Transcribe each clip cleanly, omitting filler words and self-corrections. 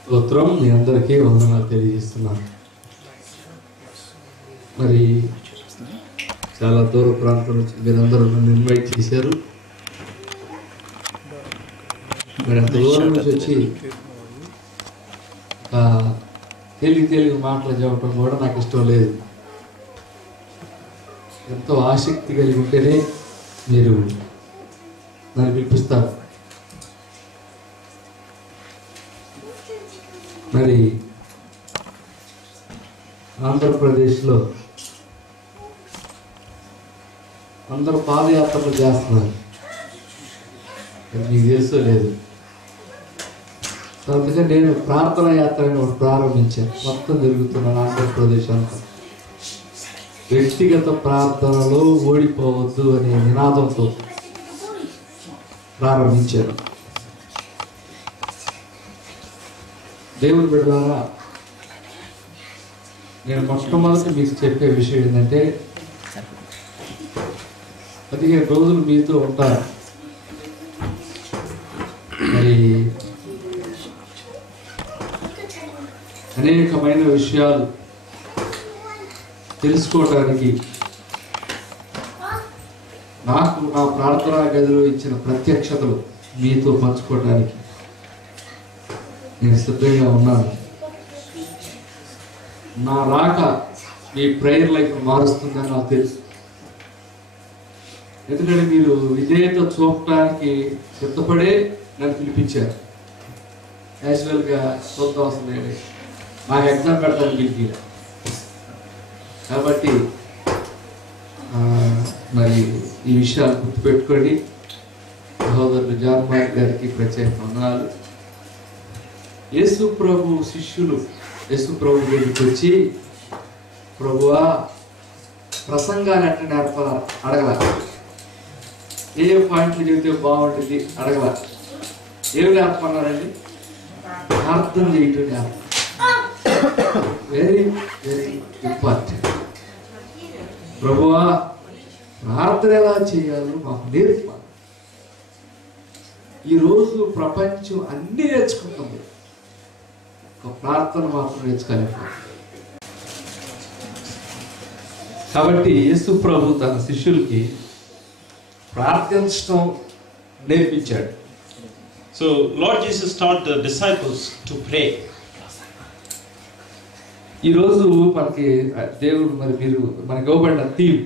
స్తోత్రం. మీ అందరికీ వందనాలు తెలియజేస్తున్నాను. మరి చాలా దూర ప్రాంతం నుంచి మీరందరూ నన్ను ఇన్వైట్ చేశారు. మరి అంత దూరం నుంచి వచ్చి తెలుగు మాటలు చెప్పడం కూడా నాకు ఇష్టం లేదు. ఎంతో ఆసక్తి కలిగి ఉంటేనే మీరు నన్ను పిలిపిస్తారు. మరి ఆంధ్రప్రదేశ్లో అందరూ పాదయాత్రలు చేస్తున్నారు, మీకు తెలుసో లేదు. అందుకని నేను ప్రార్థనా యాత్రని ఒకటి ప్రారంభించాను. మొత్తం తిరుగుతున్నాను ఆంధ్రప్రదేశ్ అంతా. వ్యక్తిగత ప్రార్థనలో ఓడిపోవద్దు అనే నినాదంతో ప్రారంభించాను. దేవుని బిడ్డలారా, నేను మొట్టమొదటి మీకు చెప్పే విషయం ఏంటంటే 15 రోజులు మీతో ఉంటాను. మరి అనేకమైన విషయాలు తెలుసుకోవడానికి నాకు నా ప్రార్థనా గదిలో ఇచ్చిన ప్రత్యక్షతలు మీతో పంచుకోవడానికి నేను సిద్ధంగా ఉన్నాను. నా రాక మీ ప్రేయర్ లైఫ్ మారుస్తుందని నాకు తెలుసు. ఎందుకంటే మీరు విధేయత చూపడానికి సిద్ధపడే నన్ను పిలిపించారు. యాక్చువల్గా చూద్దాం అవసరం లేదు, నాకు ఎగ్జామ్ పెడతాను పిలిపి. కాబట్టి మరి ఈ విషయాలు గుర్తుపెట్టుకోండి. సహోదరులు జాన్ మార్క్ గారికి ప్రత్యేక వందనాలు. యేసు ప్రభు శిష్యులు యేసు ప్రభు దగ్గరికి వచ్చి, ప్రభువా ప్రసంగాన్ని అంటే నేర్పాల అడగల, ఏ పాయింట్లు చెబితే బాగుంటుంది అడగల, ఏమి నేర్పన్నారండి? ప్రార్థన చేయటం నేర్ప. Very very important. ప్రభువా ప్రార్థన ఎలా చేయాలో మాకు నేర్పాలి. ఈరోజు ప్రపంచం అన్నీ నేర్చుకుంటుంది, ఒక ప్రార్థన మాత్రం నేర్చుకోలేకపోతుంది. కాబట్టి యేసు ప్రభు తన శిష్యులకి ప్రార్థించడం నేర్పించాడు. So Lord Jesus taught the disciples to pray. ఈరోజు మనకి దేవుడు మరి మీరు మనకి ఇవ్వబడిన థీమ్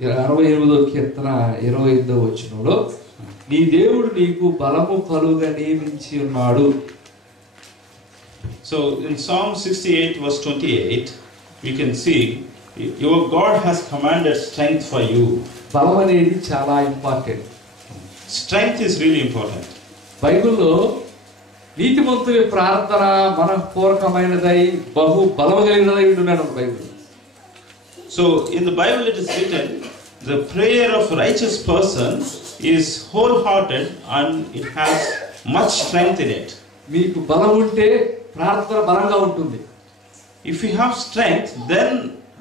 68వ కీర్తన 25వ వచనంలో, నీ దేవుడు నీకు బలము కలుగా నియమించి ఉన్నాడు. So in Psalm 68 verse 28 we can see your God has commanded strength for you. బలం అనేది చాలా important. Strength is really important. బైబిల్లో నీతిమంతుని ప్రార్థన మనఃపూర్వకమైనదై బహు బలము కలిగినదై ఉంటున్నాడు Bible. So in the Bible it is written, the prayer of a righteous person is wholehearted and it has much strength in it. మీకు బలం ఉంటే ప్రార్థన బలంగా ఉంటుంది. If you have strength, then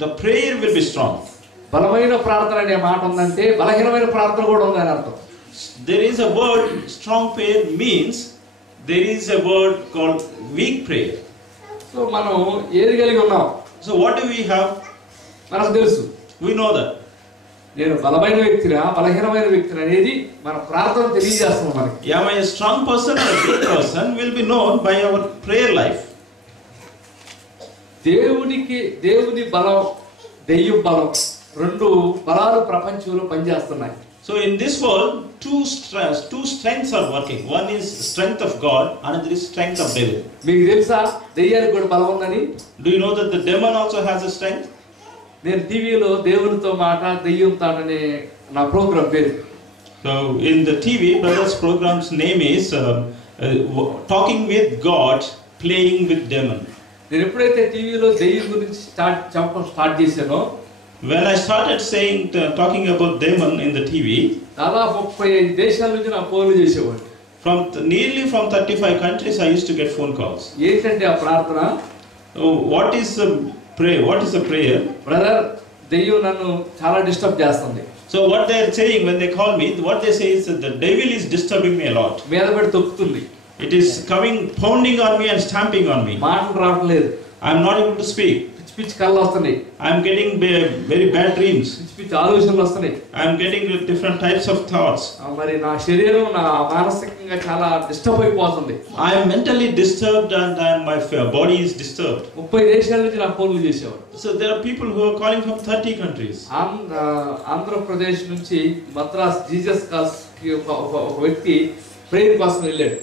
the prayer will be strong. బలమైన ప్రార్థన అనే మాట ఉందంటే బలహీనమైన ప్రార్థన కూడా ఉందని అర్థం. There is a word, strong prayer means there is a word called weak prayer. So మనం ఏది కలిగి ఉన్నాం? So what do we have? మనకు తెలుసు. We know that. నేను బలమైన వ్యక్తినా బలహీనమైన వ్యక్తిని అనేది మన ప్రార్థన తెలియజేస్తాం మనకి. Am I a strong person or a weak person will be known by our prayer life. దేవుని బలం, దెయ్యం బలం, రెండు బలాలు ప్రపంచంలో పనిచేస్తున్నాయి. So in this world, two strengths are working. One is strength of God, another is strength of devil. మీకు తెలుసా దెయ్యానికి కూడా బలం ఉందని? Do you know that the demon also has a strength? నేను టీవీలో దేవునితో మాట దెయ్యం తాడనే నా ప్రోగ్రామ్ పేరు. So in the TV, brother's program's name is Talking with God, Playing with Demon. నేను ఎప్పుడైతే టీవీలో దెయ్యం గురించి చెప్పడం స్టార్ట్ చేశానో, when I started talking about demon in the TV, దాదాపు 35 దేశాల నుంచి నా ఫోన్లు చేసేవాడు. nearly from 35 countries I used to get phone calls. ఏంటంటే ఆ ప్రార్థన? What is the prayer? What is the prayer? Brother, దెయ్యం నన్ను చాలా డిస్టర్బ్ చేస్తుంది. So what they are saying when they call me, what they say is that the devil is disturbing me a lot. మీద పడి తొక్కుతుంది. It is coming, pounding on me and stamping on me. మాటలు రావట్లేదు. I am not able to speak. పిచ్చి పిచ్చి కళ్ళు వస్తున్నాయి. I am getting very bad dreams. పిచ్చి పిచ్చి ఆలోచనలు వస్తున్నాయి. I am getting different types of thoughts. మరి నా శరీరం నా మానసికంగా చాలా డిస్టర్బ్ అయిపోతుంది. I am mentally disturbed and my body is disturbed. 30 దేశాల నుంచి నాకు ఫోన్లు చేసేవారు. So there are people who are calling from 30 countries. Andhra Pradesh నుంచి మద్రాస్ జీసస్ కాల్స్ కి ఒక వ్యక్తి ప్రేయర్ కోసం వెళ్ళాడు.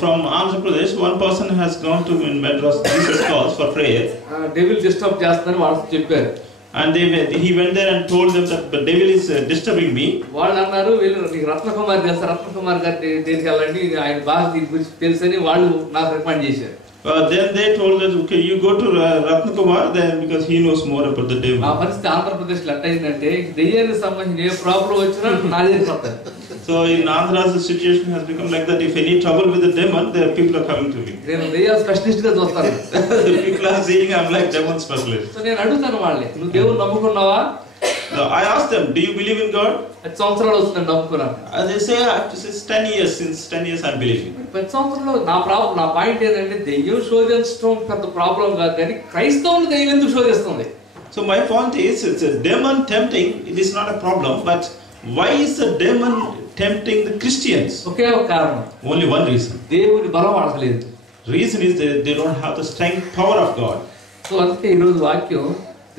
From Andhra Pradesh, one person has gone to Madras Jesus calls for prayer. Devil disturb చేస్తుందని వాళ్ళకి చెప్పారు. And he went there and told them that the devil is disturbing me. వాళ్ళు అన్నారు వీళ్ళు నీకు రత్నకుమార్ తెలుసా, రత్నకుమార్ గారి దగ్గరికి వెళ్ళండి, ఆయన బాగా దీని గురించి తెలుసని వాళ్ళు నాకు రికమెండ్ చేశారు. Then they told us, okay, you go to Ratnakumar then because he knows more about the devil. ఆ పరిస్థితి ఆంధ్రప్రదేశ్ లో అట్టయిందంటే దెయ్యానికి సంబంధించిన ఏ ప్రాబ్లం వచ్చినా నా దగ్గరికి వస్తారు. So in Andhra the situation has become like that. If any trouble with the demon, the people are coming to me. నేను దెయ్యాల స్పెషలిస్ట్ గా చూస్తాను. The people are saying I'm like demon specialist. So నేను అడుగుతాను వాళ్ళని, నువ్వు దేవుని నమ్ముకున్నావా? I ask them, do you believe in God? 10 సంవత్సరాలు వస్తుంది నమ్ముకున్నాను. They say it's 10 years. Since 10 years I'm believing. 10 సంవత్సరాలు నా పాయింట్ ఏంటంటే దెయ్యం శోధించడం పెద్ద ప్రాబ్లం కాదు, కానీ క్రైస్తవులు దెయ్యం ఎందుకు శోధిస్తుంది? So my point is, it's a demon tempting. It is not a problem, but why is the demon tempting the Christians? ఒకే ఒక కారణం. Only one reason. దేవుని బలం వాడలేదు. Reason is they don't have the strength, power of God. So అందుకే ఈ రోజు వాక్యం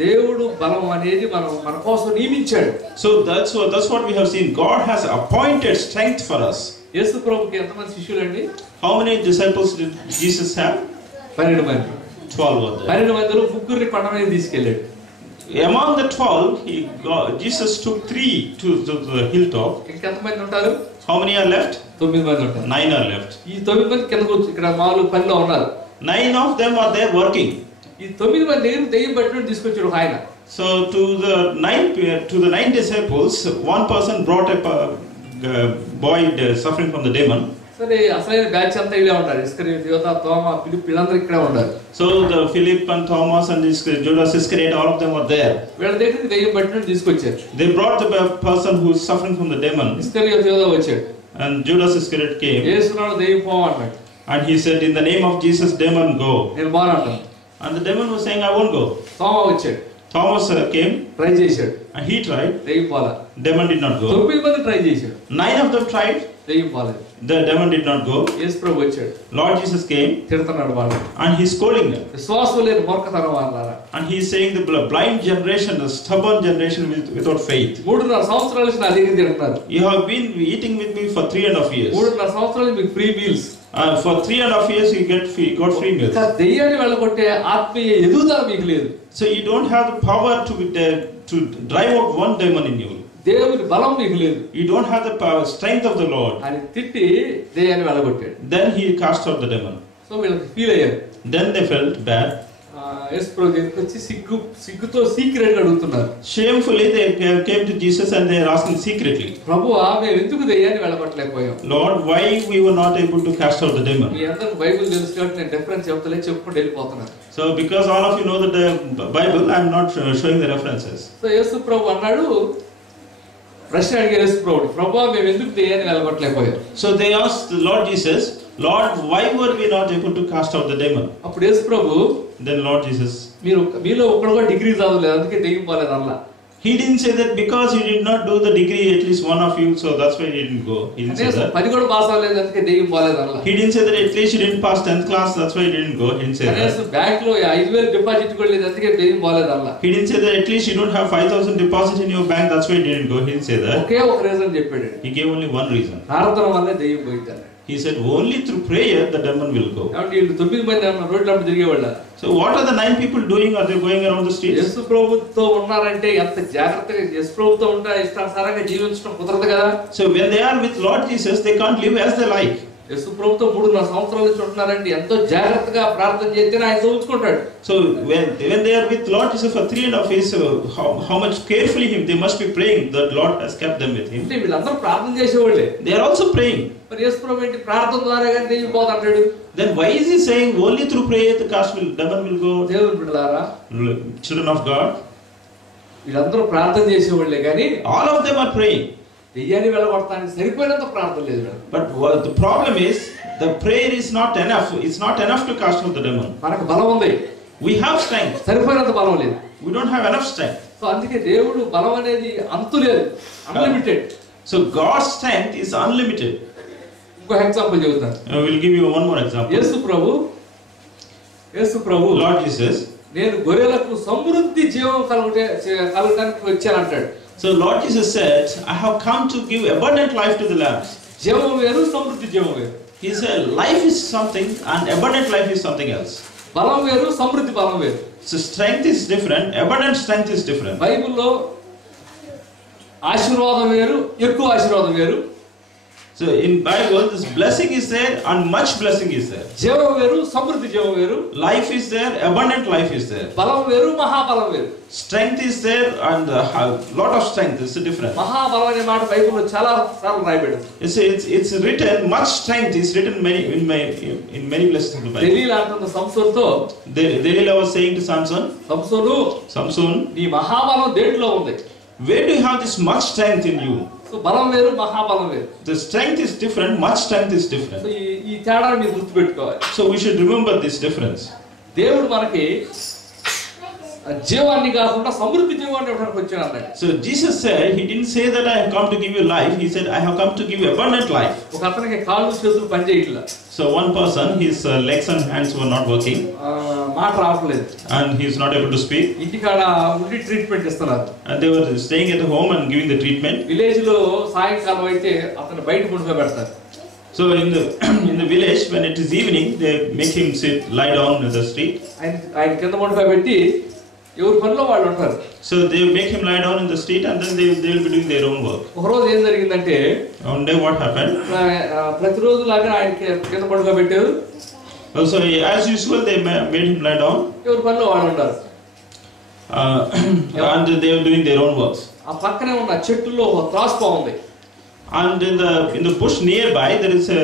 దేవుడు బలం అనేది మన కోసం నియమించాడు. So that's what we have seen. God has appointed strength for us. యేసు ప్రభుకి ఎంతమంది శిష్యులండి? How many disciples did Jesus have? 12 మంది. 12 were there. 12 మందిలో ముగ్గురిని కొండ మీద తీసుకెళ్ళాడు. Among the 12, Jesus took 3 to the hilltop. ఎంతమంది ఉంటారు? How many are left? 9 మంది ఉంటారు. 9 are left. ఈ 9 మంది కిందకు వచ్చి ఇక్కడ మామూలు పనిలో ఉన్నారు. 9 of them are there working. ఈ 9 మంది దగ్గర దెయ్యం పట్టుకొని తీసుకొచ్చాడు ఒక ఆయన. So to the 9 disciples, one person brought a boy suffering from the demon. సరే అసలైన బ్యాచ్ అంతా ఇలా ఉంటారు. ఇస్కరియోతు, యోధా, తోమా, ఫిలిప్ వీళ్ళందరూ ఇక్కడే ఉంటారు. So the Philip and Thomas and Judas Iscariot, all of them were there. వీళ్ళ దగ్గరికి దెయ్యం పట్టుకొని తీసుకొచ్చారు. They brought the person who is suffering from the demon. ఇస్కరియోతు, యోధా వచ్చాడు. And Judas Iscariot came. యేసునామములో దెయ్యం పో అన్నాడు. And he said, in the name of Jesus, demon go. నేను పోనంటాను. And the demon was saying, I won't go. తోమా వచ్చాడు. Thomas came. Try చేశాడు. And he tried. దెయ్యం పోలా. Demon did not go. 9 మంది try చేశాడు. 9 of them tried. దెయ్యం పోలేదు. The demon did not go. యేసు ప్రభు వచ్చాడు. Lord Jesus came. తిడుతున్నాడు వాళ్ళు. And he's scolding them. విశ్వాసం లేని మూర్ఖతనం వాళ్ళారా. And he's saying the blind generation, the stubborn generation without faith. 3.5 సంవత్సరాల నుంచి నా దగ్గర తింటున్నారు. You have been eating with me for 3.5 years. 3.5 సంవత్సరాలు మీకు free meals. For 3.5 years you got free meals. దెయ్యాన్ని వెళ్ళగొట్టే ఆత్మీయ ఎదుగుదల మీకు లేదు. So you don't have the power to drive out one demon in you. దేవుని బలం మీకు లేదు. You don't have the power, strength of the Lord. అని తిట్టి దెయ్యాన్ని వెళ్ళగొట్టాడు. Then he cast out the demon. So వీళ్ళకి ఫీల్ అయ్యారు. Then they felt bad. యేసు ప్రభు దగ్గరికి వచ్చి సిగ్గుతో సీక్రెట్ అడుగుతున్నారు. Shamefully they came to Jesus and they are asking secretly. ప్రభువా మేము ఎందుకు దెయ్యాన్ని వెళ్ళగొట్టలేకపోయాం? Lord, why we were not able to cast out the demon? మీ అందరికి బైబిల్ తెలుసు కాబట్టి నేను డిఫరెన్స్ చెప్పుకుంటూ వెళ్ళిపోతున్నాను. So because all of you know the Bible, I am not showing the references. So Yesu ప్రభు అన్నాడు, ప్రశ్న అడిగారు యేసు ప్రభు, ప్రభువా మేము ఎందుకు దెయ్యాన్ని వెళ్ళగొట్టలేకపోయాం? So they asked the Lord Jesus, Lord, why were we not able to cast out the demon? అప్పుడు యేసు ప్రభు, then Lord Jesus, మీలో ఒక్కడు కూడా డిగ్రీ చదవలేదు అందుకే దెయ్యం పోలేదు అన్నా. He didn't say that because you did not do the degree, at least one of you, so that's why he didn't go. He didn't say that. 10 కూడా పాస్ అవ్వలేదు అందుకే దెయ్యం పోలేదు అన్నా. He didn't say that at least you didn't pass 10th class, that's why he didn't go. He didn't say that. Bank లో 5,000 deposit కూడా లేదు అందుకే దెయ్యం పోలేదు అన్నా. He didn't say that at least you don't have 5,000 deposit in your bank, that's why he didn't go. He didn't say that. ఒకే ఒక reason చెప్పాడు. He gave only one reason. ప్రార్థన వల్లే దెయ్యం పోయింది. He said only through prayer the demon will go. కాబట్టి వీళ్ళు 9 మంది రోడ్ల మీద తిరిగేవాళ్ళ. So what are the 9 people doing? Are they going around the streets? యేసు ప్రభుతో ఉన్నారంటే ఎంత జాగ్రత్తగా యేసు ప్రభుతో ఉంటే ఇష్టానుసారంగా జీవించడం కుదరదు కదా. So when they are with Lord Jesus, they can't live as they like. యేసు ప్రభుతో 3.5 సంవత్సరాల నుంచి ఉంటున్నారంటే ఎంతో జాగ్రత్తగా ప్రార్థన చేస్తేనే ఆయన చూసుకుంటాడు. So when they are with Lord Jesus for 3.5 years, how much carefully they must be praying that Lord has kept them with him. అంటే వీళ్ళందరూ ప్రార్థన చేసేవాళ్ళే. They are also praying. మరి యేసు ప్రభు ఏంటి ప్రార్థన ద్వారా గాని దెయ్యం పోదంటాడు? Then why is he saying only through prayer the demon will go? దేవుని బిడ్డలారా, Children of God, వీళ్ళందరూ ప్రార్థన చేసేవాళ్ళే కానీ all of them are praying. దెయ్యాన్ని వెళ్ళగొట్టడానికి సరిపోయినంత ప్రార్థన లేదు. But the problem is the prayer is not enough. It's not enough to cast out the demon. మనకు బలం ఉంది, We have strength. సరిపోయినంత బలం లేదు. We don't have enough strength. So అందుకే దేవుడు బలం అనేది అంతు లేదు, unlimited. So God's strength is unlimited. ఇంకో ఎగ్జాంపుల్ చెబుతాను. We'll give you one more example. Yesu Prabhu Lord Jesus. నేను గొర్రెలకు సమృద్ధి జీవం కలగడానికి వచ్చాను అంటాడు. So Lord Jesus said, I have come to give abundant life to the lambs. జీవం వేరు, సమృద్ధి జీవం వేరు. He said life is something and abundant life is something else. బలం వేరు, సమృద్ధి బలం వేరు. So strength is different, abundant strength is different. బైబిల్లో ఆశీర్వాదం వేరు, ఎక్కువ ఆశీర్వాదం వేరు. So in Bible this blessing is there and much blessing is there. జీవం వేరు, సమృద్ధి జీవం వేరు. Life is there, abundant life is there. బలం వేరు, మహాబలం వేరు. Strength is there and lot of strength is different. మహాబలం అనే మాట బైబిల్లో చాలా సార్లు రాయబడింది. It's written much strength is written in many places of the Bible. Delilah అంటుంది సంసోనుతో, Delilah was saying to Samson, Samson, నీ మహాబలం దేంట్లో ఉంది? where do you have this much strength in you? So బలం వేరు, మహాబలం వేరు. The strength is different, much strength is so different. ఈ తేడాను మీరు గుర్తుపెట్టుకోవాలి. So we should remember this difference. దేవుడు మనకి జీవాన్ని కాకుండా సమృద్ధి జీవాన్ని ఇవ్వడానికి వచ్చాడు అన్నాడు. So Jesus said, he didn't say that I have come to give you life. He said, I have come to give you abundant life. ఒక అతనికి కాళ్ళు చేతులు పనిచేయట్లా, So one person, his legs and hands were not working, మాట రావట్లేదు, and he is not able to speak. ఇంటికాడ ఉండి treatment ఇస్తున్నారు. And they were staying at home and giving the treatment. Village లో సాయంకాలం అయితే అతను బయట పడుకోబెడతారు. So in the village, when it is evening, they make him lie down in the street. ఆయన కింద పడుకోబెట్టి ఎవరి పనిలో వాళ్ళు ఉంటారు. So they make him lie down in the street, and then they will be doing their own work. ఒక రోజు ఏం జరిగిందంటే, One day what happened? ప్రతిరోజు లాగా ఆయన కింద పడుకోబెట్టారు. So as usual, they made him lie down. ఎవరి పనిలో వాళ్ళు ఉంటారు. And they were doing their own works. ఆ పక్కనే ఉన్న చెట్టులో ఒక త్రాసుపాము ఉంది. And in the bush nearby, there is a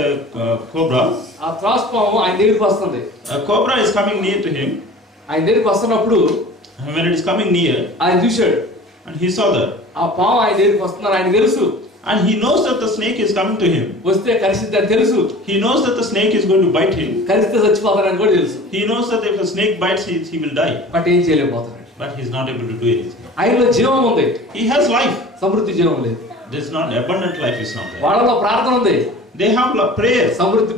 cobra. ఆ త్రాసుపాము ఆయన దగ్గరికి వస్తుంది. A cobra is coming near to him. ఆయన దగ్గరికి వస్తున్నప్పుడు And when it is coming near, ఆయన చూశాడు. and he saw that. ఆ పాము ఆయన దగ్గరికి వస్తున్నారు ఆయన తెలుసు. And he knows that the snake is coming to him. వస్తే కరిసిద్దని తెలుసు. He knows that the snake is going to bite him. కరిస్తే చచ్చిపోతారని కూడా తెలుసు. He knows that if a snake bites, he will die. But ఏం చేయలేకపోతున్నాడు. But he is not able to do anything. ఆయనలో జీవం ఉంది, He has life. సమృద్ధి జీవం లేదు. There is not abundant life is not there. వాళ్ళలో ప్రార్థన ఉంది, They have prayer. సమృద్ధి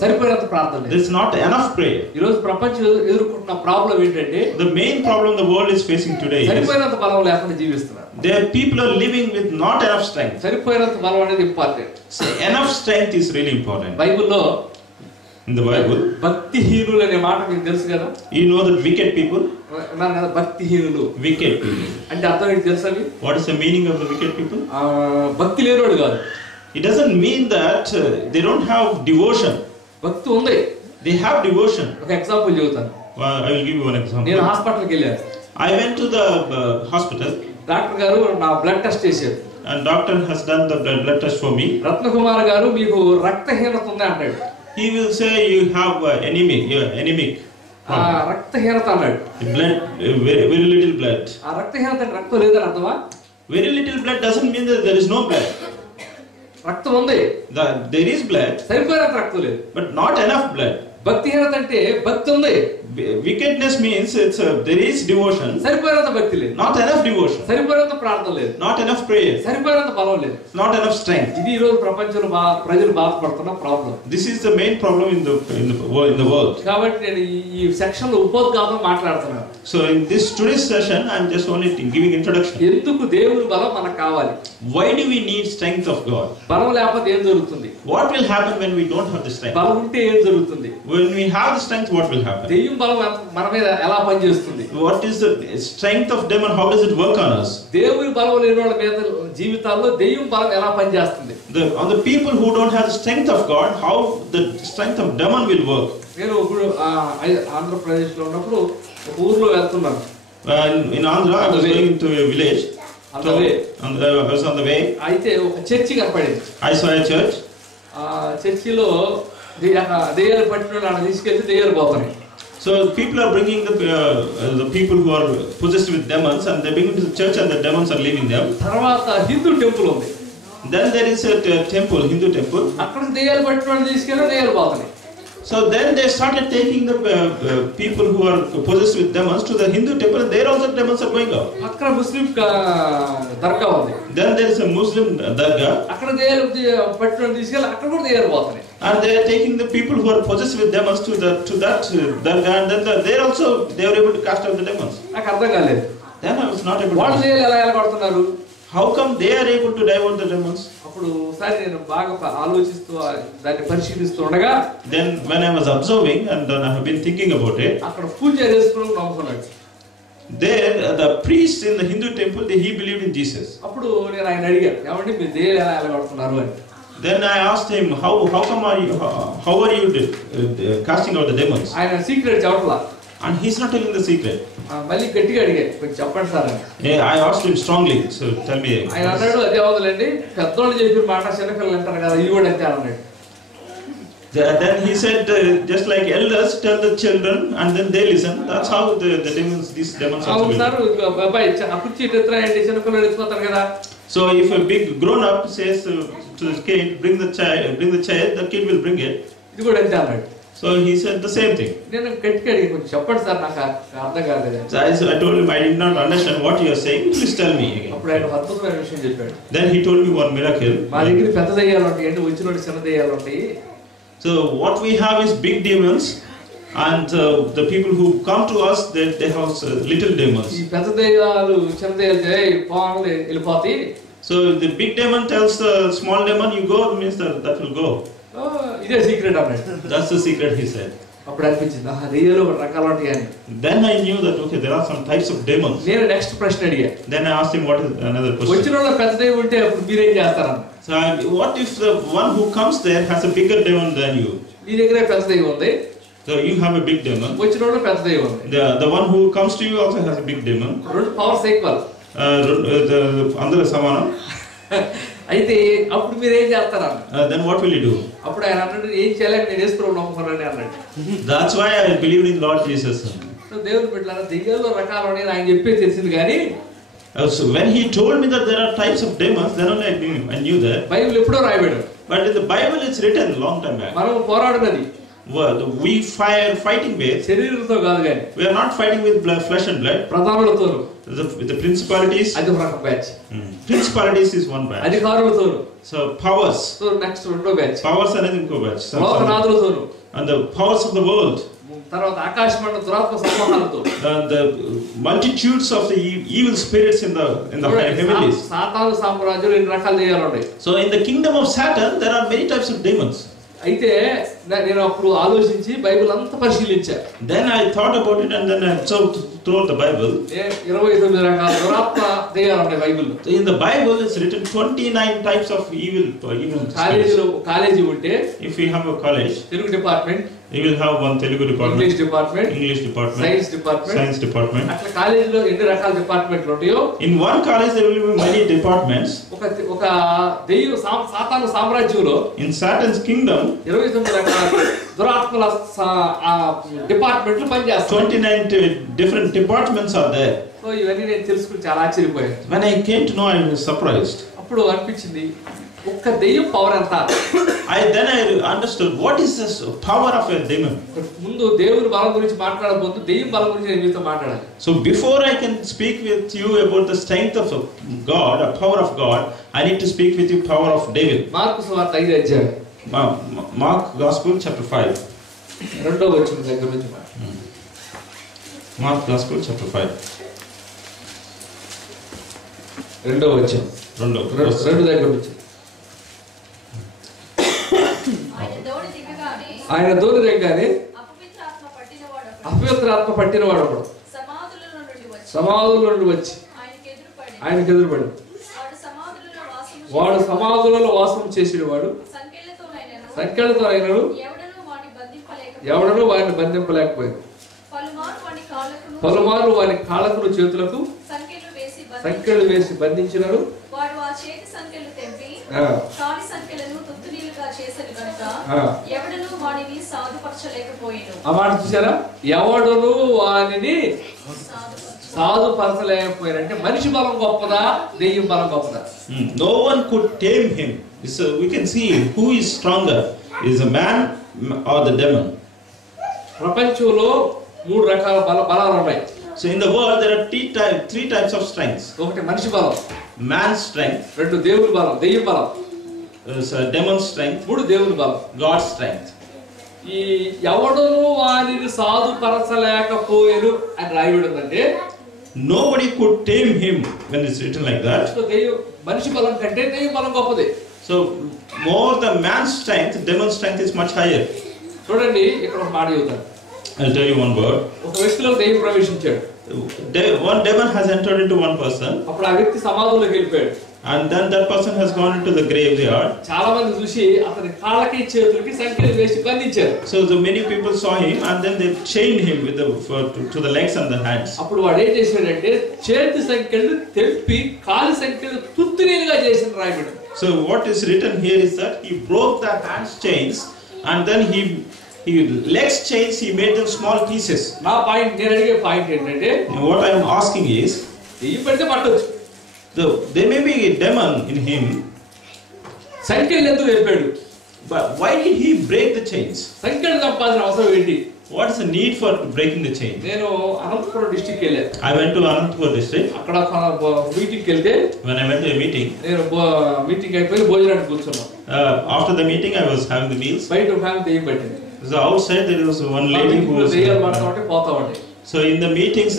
సరిపోయినంత ప్రార్థన లేదు. There is not enough prayer. ఈ రోజు ప్రపంచం ఎదుర్కొంటున్న ప్రాబ్లం ఏంటంటే, The main problem the world is facing today is సరిపోయినంత బలం లేకుండా జీవిస్తున్నారు. there people are living with not enough strength. సరిపోయినంత బలం అనేది important. So enough strength is really important. బైబిల్లో In the Bible, భక్తిహీనులు అనే మాట మీకు తెలుసు కదా. you know that wicked people. అన్నారు కదా భక్తిహీనులు Wicked people. అంటే అర్థం ఏంటి తెలుసా? What is the meaning of the wicked people? భక్తి లేనివాడు కాదు. It doesn't mean that they don't have devotion. భక్తి ఉంది, They have devotion. ఒక ఎగ్జాంపుల్ చెబుతాను. I will give you one example. నేను హాస్పిటల్కి వెళ్ళాను. I went to the hospital. Doctor గారు నా బ్లడ్ టెస్ట్ చేశారు. And doctor has done the blood test for me. Ratnakumar గారు మీకు రక్తహీనత ఉంది అంటాడు. He will say you have anemic. రక్తహీనత అన్నాడు. Blood, very little blood. ఆ రక్తహీనత రక్తం లేదని అర్థమా? Very little blood doesn't mean that there is no blood. రక్తం ఉంది, There is blood, సరిపోయినంత రక్తం లేదు. but not enough blood. భక్తిహీనత అంటే భక్తి ఉంది, Wickedness means there is devotion, సరిపోయినంత భక్తి లేదు. not enough devotion, సరిపోయినంత ప్రార్థన లేదు, not enough prayer, సరిపోయినంత బలం లేదు, not enough strength. ఇది ఈ రోజు ప్రపంచంలో ప్రజలు బాధపడుతున్న problem. This is the main problem in the world. కాబట్టి నేను ఈ సెక్షన్ లో ఉపోద్ఘాతం మాట్లాడుతున్నాను. So in this today's session, I am just only giving introduction. ఎందుకు దేవుని బలం మనకు కావాలి? Why do we need strength of God? బలం లేకపోతే ఏం జరుగుతుంది? What will happen when we don't have the strength? బలం ఉంటే ఏం జరుగుతుంది? When we have the strength, what will happen? దెయ్యం బలం మన మీద ఎలా పనిచేస్తుంది? What is the strength of demon? How does it work on us? దేవుని బలం లేని వాళ్ళ మీద జీవితాల్లో దెయ్యం బలం ఎలా పనిచేస్తుంది? On the people who don't have the strength of God, how the strength of demon will work? నేను ఇప్పుడు ఆంధ్రప్రదేశ్ లో ఉన్నప్పుడు ఒక ఊర్లో వెళ్తున్నాను. In Andhra, I was going to a village. I was on the way. అయితే ఒక చర్చి కనపడింది. I saw a church. ఆ చర్చిలో దెయ్యాలు పట్టిన వాళ్ళని తీసుకెళ్తే దెయ్యాలు పోతున్నాయి. So people are bringing the people who are possessed with demons, and they bring to the church, and the demons are leaving them. తర్వాత హిందూ టెంపుల్ ఉంది. Then there is a temple, Hindu temple. అక్కడ దెయ్యాలు పట్టుకొని తీసుకెళ్ళి దెయ్యాలు పోతున్నాయి. So then they started taking the people who are possessed with demons to the Hindu temple, and there also demons are going out. అక్కడ ముస్లిం దర్గా ఉంది. Then there is a Muslim dargah. అక్కడ దెయ్యాలు పట్టుకొని తీసుకెళ్ళి అక్కడ కూడా దెయ్యాలు పోతున్నాయి. And they are taking the people who are possessed with demons to that dargah, and then there also they were able to cast out the demons. నాకు అర్థం కాలేదు. Then I was not able to. వాళ్ళు దెయ్యాలు ఎలా కొడుతున్నారు? How come they are able to drive out the demons? అప్పుడు ఒకసారి నేను బాగా ఆలోచిస్తూ దాన్ని పరిశీలిస్తూ ఉండగా, then when I was observing and then I have been thinking about it, అక్కడ పూజ చేసుకుని నమ్ముకున్నాడు. there the priest in the Hindu temple, he believed in Jesus. అప్పుడు నేను ఆయన అడిగాను, ఏమండి మీరు దెయ్యాలు ఎలా కొడుతున్నారు అని. Then I asked him, how come how are you casting out the demons? ఆయన సీక్రెట్ చెప్పట్లా. And he's not telling the secret. మళ్ళీ గట్టిగా అడిగాను, కొంచెం చెప్పండి సార్ అని. I asked him strongly, so tell me. ఆయన అన్నాడు, అదే అవదులేండి, పెద్దోళ్ళు చెప్పిన మాట చిన్నపిల్లలు అంటారు కదా, ఇది కూడా అంతే అన్నాడు. Then he said, just like elders tell the children and then they listen, that's how the demons, these demons also అవును సార్, అబ్బాయి కుర్చీ ఎత్తురాయండి, చిన్నపిల్లలు ఎత్తుకోతారు కదా. So if a big grown up says to the kid, bring the chair, the kid will bring it. ఇది కూడా అంతే అన్నాడు. So he said the same thing. నేను గట్టిగా అడిగాను, కొంచెం చెప్పండి సార్, నాకు అర్థం కాలేదు. So I told him, I did not understand what you are saying, please tell me again. అప్పుడు ఆయన అద్భుతమైన విషయం చెప్పాడు. Then he told me one miracle. మా దగ్గర పెద్ద దెయ్యాలు ఉంటాయి, అంటే వచ్చిన వాడి చిన్న దెయ్యాలు ఉంటాయి. So what we have is big demons, and the people who come to us, they have little demons. ఈ పెద్ద దెయ్యాలు చిన్న దెయ్యాలు పోవాలి వెళ్ళిపోతాయి. So the big demon tells the small demon, you go, means that will go. ఇదే secret అన్నాడు. That's the secret, he said. అప్పుడు అనిపించింది, దెయ్యాలు రకాలు ఉంటాయి అని. Then I knew that okay, there are some types of demons. నేను next ప్రశ్న అడిగా. Then I asked him what is another question. వచ్చిన వాళ్ళ పెద్ద దెయ్యం ఉంటే అప్పుడు మీరేం చేస్తారన్న. So what if the one who comes there has a bigger demon than you? నీ దగ్గరే పెద్ద దెయ్యం ఉంది. So you have a big demon. వచ్చిన వాళ్ళ పెద్ద దెయ్యం ఉంది. The one who comes to you also has a big demon. రెండు పవర్స్ ఈక్వల్. అందరూ సమానం. అయితే అప్పుడు మీరు ఏం చేస్తారన్న. Then what will you do? అప్పుడు ఆయన అన్నాడు, ఏం చేయలేక నేను యేసుప్రభువుని నమ్ముకున్నాను అన్నాడు. That's why I believed in Lord Jesus. So దేవుని బిడ్డలారా, దెయ్యాల్లో రకాలు ఉన్నాయి ఆయన చెప్పే తెలిసింది కానీ. So when he told me that there are types of demons, then only I knew that. Bible ఎప్పుడో రాయబడింది. But in the Bible it's written long time back. మనం పోరాడనది we fighting with శరీరంతో కాదు కానీ. We are not fighting with flesh and blood. ప్రధానులతో, with the principalities. అది ఒక రకం batch. Principalities is one batch. అధికారులతో. So powers. సో నెక్స్ట్ రెండో batch. Powers అనేది ఇంకో batch. లోకనాథులతో. And the powers of the world. తర్వాత ఆకాశమండల దురాత్మ సమూహాలతో. The multitudes of the evil spirits in the heavenlies. సాతాను సామ్రాజ్యంలో ఎన్ని రకాల దెయ్యాలు ఉన్నాయి. So in the kingdom of Satan there are many types of demons. అయితే నేను అప్పుడు ఆలోచించి బైబిల్ అంతా పరిశీలించా. Then I thought about it and then I observed throughout the Bible. 29 రకాల దురాత్మ దెయ్యాలు ఉన్నాయి బైబిల్లో. So in the Bible it's written 29 types of evil college ఉంటే, if we have a college, Telugu department, we will have one Telugu department, English department, science department. అట్లా కాలేజీలో ఎన్ని రకాల డిపార్ట్మెంట్లు ఉంటాయో. In one college there will be many departments. ఒక దెయ్యం సాతాను సామ్రాజ్యంలో, in Satan's kingdom, 29 రకాల దురాత్మల డిపార్ట్మెంట్లు పనిచేస్తాయి. 29 different departments are there. So ఇవన్నీ నేను తెలుసుకుని చాలా ఆశ్చర్యపోయాను. When I came to know, I was surprised. అప్పుడు అనిపించింది, ఒక్క దెయ్యం పవర్ ఎంత. Then I understood what is this power of a demon. ముందు దేవుని బలం గురించి మాట్లాడబోతు దెయ్యం బలం గురించి నేను మీతో మాట్లాడాలి. So before I can speak with you about the strength of God, a power of God, I need to speak with you power of devil. Mark సువార్త 5వ అధ్యాయం. Mark Gospel chapter 5. రెండో వచనం దగ్గర నుంచి Mark Gospel chapter 5. రెండో వచనం. రెండు దగ్గర నుంచి. ఆయన దూరి దిగగానే అపవిత్రాత్మ పట్టినవాడు ఒకడు సమాధుల నుండి వచ్చి ఆయనకు ఎదురుపడి, వాడు సమాధులలో వాసం చేసేవాడు, సంఖ్యలతో అయినను ఎవడనూ వారిని బంధింపలేకపోయింది. పలుమార్లు వారి కాళ్ళకును చేతులకు సంఖ్యలు వేసి బంధించినారు. ఆ మాట చూసారా? ఎవడును వానిని సాధుపరచలేకపోయారంటే మనిషి బలం గొప్పదా, దెయ్యం బలం గొప్పదా? No one could tame him. So we can see who is stronger, is a man or the demon. ప్రపంచంలో 3 రకాల బలాలు ఉన్నాయి. So in the world there are three types of strengths. ఒకటి మనిషి బలం, Man's strength, 2 దేవుని బలం, దెయ్యం బలం, demon's strength, 3 దేవుని బలం. God's strength. ఈ ఎవడును వారిని సాధుపరచలేకపోయారు అని రాయబడి ఉందంటే Nobody could tame him when it's written like that. So దెయ్యం మనిషి బలం కంటే దెయ్యం బలం గొప్పది. So more the man's strength, demon's strength is much higher. చూడండి ఇక్కడ ఒక మాట చెబుతాను. I'll tell you one word. ఒక వ్యక్తిలో దెయ్యం ప్రవేశించాడు. One demon has entered into one person, అప్పుడు ఆ వ్యక్తి సమాధిలోకి వెళ్ళిపోయాడు. and then that person has gone into the graveyard. చాలా మంది చూసి అతని కాళ్ళకి చేతులకి సంఖ్యలు వేసి బంధించారు. So the many people saw him, and then they chained him with to the legs and the hands. అప్పుడు వాడు ఏం చేశాడంటే చేతి సంఖ్యలు తెప్పి కాలి సంఖ్యలు తుత్తునీలుగా చేసిన రాయబడి. So what is written here is that he broke the hands chains, and then he legs chains, he made them small pieces. నా పాయింట్, నేను అడిగే పాయింట్ ఏంటంటే Now what I am asking is, దెయ్యం పడితే పట్టొచ్చు, there may be a demon in him, సంఖ్యలు ఎందుకు తెప్పాడు? but why did he break the chains? సంఖ్యలు తప్పాల్సిన అవసరం ఏంటి? What is the need for breaking the chain? నేను అనంతపురం డిస్ట్రిక్ట్ వెళ్ళాను. I went to Anantapur district. అక్కడ మీటింగ్కి వెళ్తే When I went to a meeting, నేను మీటింగ్ అయిపోయి భోజనానికి కూర్చున్నాను. after the meeting I was having the meals. బయట ఒక ఆమె దెయ్యం పట్టింది. So outside there was one lady who was. దెయ్యాలు పడతా ఉంటే పోతా ఉండే. So in the meetings,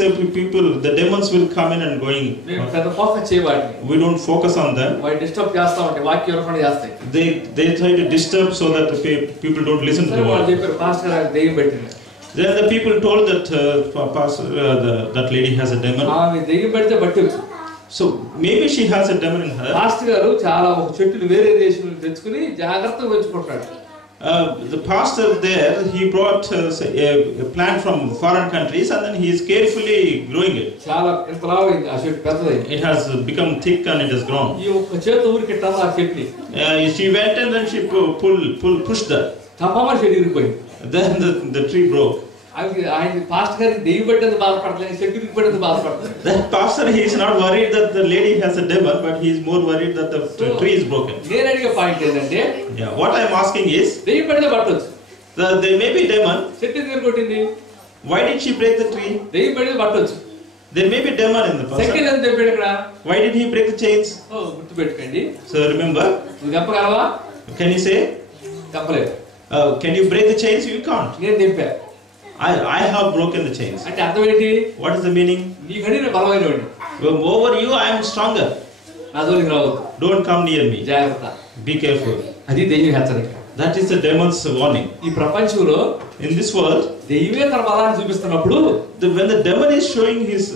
the demons will come in and going. పెద్ద ఫోకస్ చేయవాడిని. We don't focus on them. వాడు డిస్టర్బ్ చేస్తా ఉంటే వాక్యం వినకుండా చేస్తాయి. They try to disturb so that the people don't listen to the వాళ్ళు word. చెప్పారు పాస్టర్ గారికి దెయ్యం పట్టింది. Then the people told that that lady has a demon. ఆమె దెయ్యం పడితే పట్టొచ్చు. So maybe she has a demon in her. Pastor గారు చాలా ఒక చెట్టుని వేరే దేశం నుంచి తెచ్చుకుని జాగ్రత్తగా పెంచుకుంటాడు. The pastor there, he brought a plant from foreign countries, and then he is carefully growing it. చాలా ఇంతలావైంది ఆ చెట్టు, పెద్దదైంది. It has become thick and it has grown. ఈ ఒక్క చేతి ఊరికి ఇట్లా ఆ చెట్టుని She went and then she pushed that. తప్పమని చెట్టు ఇరిగిపోయింది. Then the tree broke. ఆయన పాస్టర్ గారికి దెయ్యం పట్టేది బాధపడలేదు, చెట్టు ఇరిగిపోయేది బాధపడలేదు. The pastor, he is not worried that the lady has a demon, but he is more worried that the tree is broken. నేను అడిగే పాయింట్ ఏంటంటే, Yeah, what I am asking is, దెయ్యం పడితే పట్టొచ్చు, there may be demon. చెట్టు ఎందుకు కొట్టింది? Why did she break the tree? దెయ్యం పడితే పట్టొచ్చు. There may be demon in the person. Second ఎందుకు తెప్పాడు ఇక్కడ? Why did he break the chains? గుర్తు పెట్టుకోండి. So remember. నువ్వు తెప్పగలవా? Can you say? తెప్పలేదు. Can you break the chains? You can't. నేను తెప్పా. I have broken the chains. అంటే అర్థం ఏంటి? What is the meaning? నీకంటే నేను బలమైనవాడిని. Over you, I am stronger. నా జోలికి రావద్దు. Don't come near me. జాగ్రత్త. Be careful. అది దెయ్యం హెచ్చరిక. That is the demon's warning. ఈ ప్రపంచంలో In this world, దెయ్యమే తన బలాన్ని చూపిస్తున్నప్పుడు, when the demon is showing his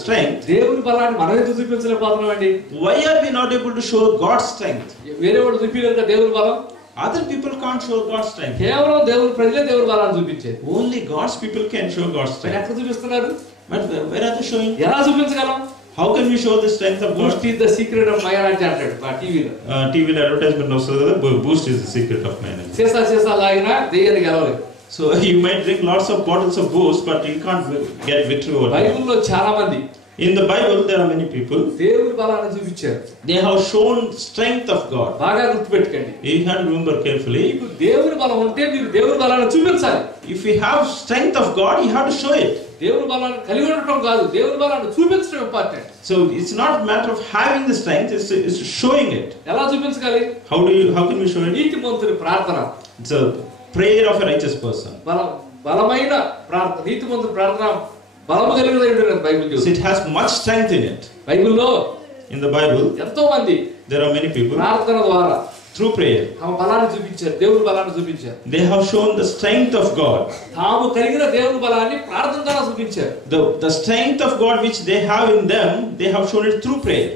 strength, దేవుని బలాన్ని మనం ఎందుకు చూపించలేకపోతున్నామండి? why are we not able to show God's strength? వేరే వాళ్ళు చూపించగలరు దేవుని బలం. Other people can't show God's strength. కేవలం దేవుని ప్రజలే దేవుని బలాన్ని చూపించేది. Only God's people can show God's మరి strength. ఎక్కడ చూపిస్తున్నారు? But where are they showing? ఎలా చూపించగలం? How can we show the strength of God? Boost is the secret of mirage అంటాడు మా టీవీలో. TV advertisement also boost is the secret of man. సీసా లాగినా దెయ్యాన్ని గెలవలేదు. So you might drink lots of bottles of boost, but you can't get victory over it. బైబిల్లో చాలా మంది In the Bible, there are many people. దేవుని బలాన్ని చూపించారు. They have shown strength of God. బాగా గుర్తుపెట్టుకోండి. You have to remember carefully. మీకు దేవుని బలం ఉంటే మీరు దేవుని బలాన్ని చూపించాలి. If you have strength of God, you have to show it. దేవుని బలాన్ని కలిగి ఉండటం కాదు, దేవుని బలాన్ని చూపించడం important. So it's not a matter of having the strength; it's showing it. ఎలా చూపించగలి? How can we show it? నీతిమంతుని ప్రార్థన. It's a prayer of a righteous person. బలమైన ప్రార్థన, నీతిమంతుని ప్రార్థన బలము కలిగినది ఉంటుంది Bible So it has much strength in it. బైబిల్లో In the Bible, ఎంతో మంది there are many people ప్రార్థన ద్వారా through prayer. తమ బలాన్ని చూపించారు, దేవుని బలాన్ని చూపించారు. They have shown the strength of God. తాము కలిగిన దేవుని బలాన్ని ప్రార్థన ద్వారా చూపించారు. The strength of God which they have in them, they have shown it through prayer.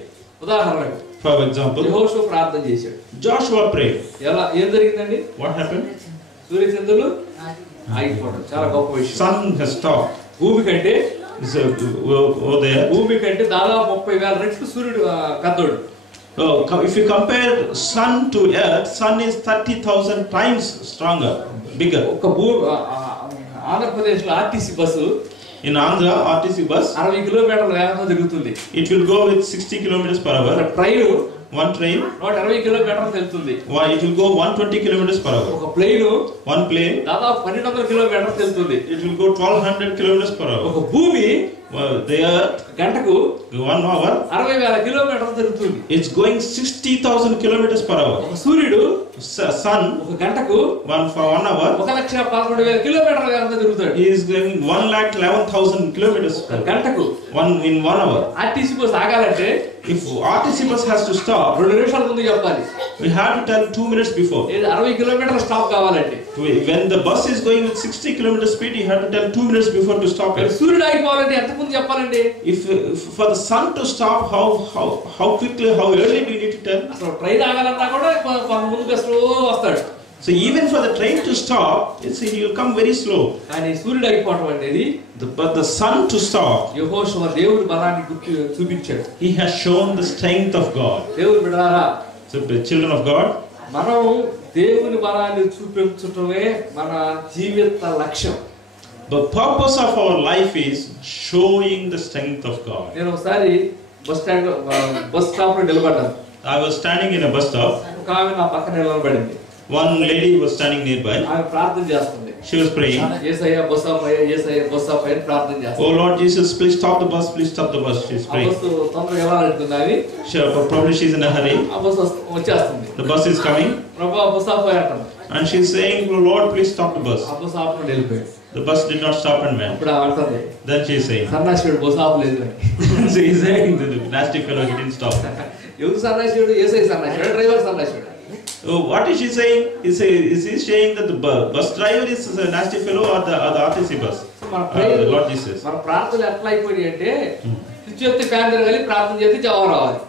ఉదాహరణకు, For example, యెహోషువ ప్రార్థన చేశాడు. Joshua prayed. ఏం జరిగిందండి? What happened? సూర్యచంద్రులు ఆగిపోవడం చాలా గొప్ప విషయం. Sun has stopped. భూమి కంటే there. భూమి కంటే దాదాపు 30,000 రెట్లు సూర్యుడు పెద్దోడు. If you compare sun to earth, sun is 30,000 times stronger, bigger. ఒక ఆంధ్రప్రదేశ్లో RTC bus In Andhra, RTC bus, 60 కిలోమీటర్ల వేగంతో తిరుగుతుంది. it will go with 60 kilometers per hour. Train One train, 120 కిలోమీటర్లు వెళ్తుంది. it will go 120 kilometers per hour. ఒక plane One plane, దాదాపు 1200 కిలోమీటర్లు వెళ్తుంది. it will go 1200 kilometers per hour. ఒక భూమి The earth, గంటకు 1 hour, 60,000 కిలోమీటర్లు తిరుగుతుంది. it's going 60,000 kilometers per hour. ఒక సూర్యుడు Sun, ఒక గంటకు for 1 hour, 1,11,000 కిలోమీటర్ల వేగంతో తిరుగుతాడు. he is going 1,11,000 kilometers per hour. గంటకు In 1 hour. ఆర్టీసీ బస్ ఆగాలంటే If RTC bus has to stop, 2 నిమిషాల ముందు చెప్పాలి. we have to tell 2 minutes before. 60 కిలోమీటర్ల స్టాప్ కావాలంటే When the bus is going with 60 kilometers speed, you have to tell 2 minutes before to stop it. సూర్యుడు ఆగిపోవాలంటే ఎంత ముందు చెప్పాలండి? If for the sun to stop, how quickly, how early do you need to tell? అసలు train ఆగాలన్నా కూడా కొంత ముందుగా slow వస్తాడు. So even for the train to stop, he will come very slow. కానీ సూర్యుడు ఆగిపోవడం అనేది But the sun to stop, యెహోషువ దేవుడి బలాన్ని చూపించాడు. he has shown the strength of God. దేవుడు బిడ్డలారా, So the children of God, మనం దేవుని బలాన్ని చూపించటమే మన జీవిత లక్ష్యం. the purpose of our life is showing the strength of God. నేను ఒకసారి బస్ స్టాప్ లో నిలబడ్డాను. I was standing in a bus stop. ఒక ఆమె నా పక్కన నిలబడింది. One lady was standing nearby. ఆమె ప్రార్థన చేస్తుంది. She was praying. Yesayya bus ఆపయ్య, యేసయ్య బస్ ఆపయ్య అని ప్రార్థన చేస్తుంది. Oh Lord Jesus, please stop the bus. Please stop the bus. She's ఆ praying. బస్సు తొందరగా వెళ్ళాలంటుంది ఆమె. Probably she's in a hurry. ఆ బస్సు వచ్చేస్తుంది. The bus is coming, ప్రభువా బస్ ఆపయ్య అంటాను. and she's saying, "Oh Lord, please stop the bus." ఆ bus ఆపకుండా వెళ్ళిపోయాడు. The bus did not stop and went. అప్పుడు ఆమె అంటుంది, Then she's saying, సన్నాసివాడు బస్సు ఆపలేదు అని. so he's saying the nasty fellow, he didn't stop. ఎవరు సన్నాసివాడు? యేసయ్య సన్నాసివాడు, driver సన్నాసివాడు. Oh, what is she saying? Is he saying that the bus driver is a nasty fellow or the RTC bus? The Lord Jesus. మన ప్రార్థనలు ఎట్లా అయిపోయి అంటే switch చేస్తే fan తిరగాలి, ప్రార్థన చేస్తే జవాబు రావాలి.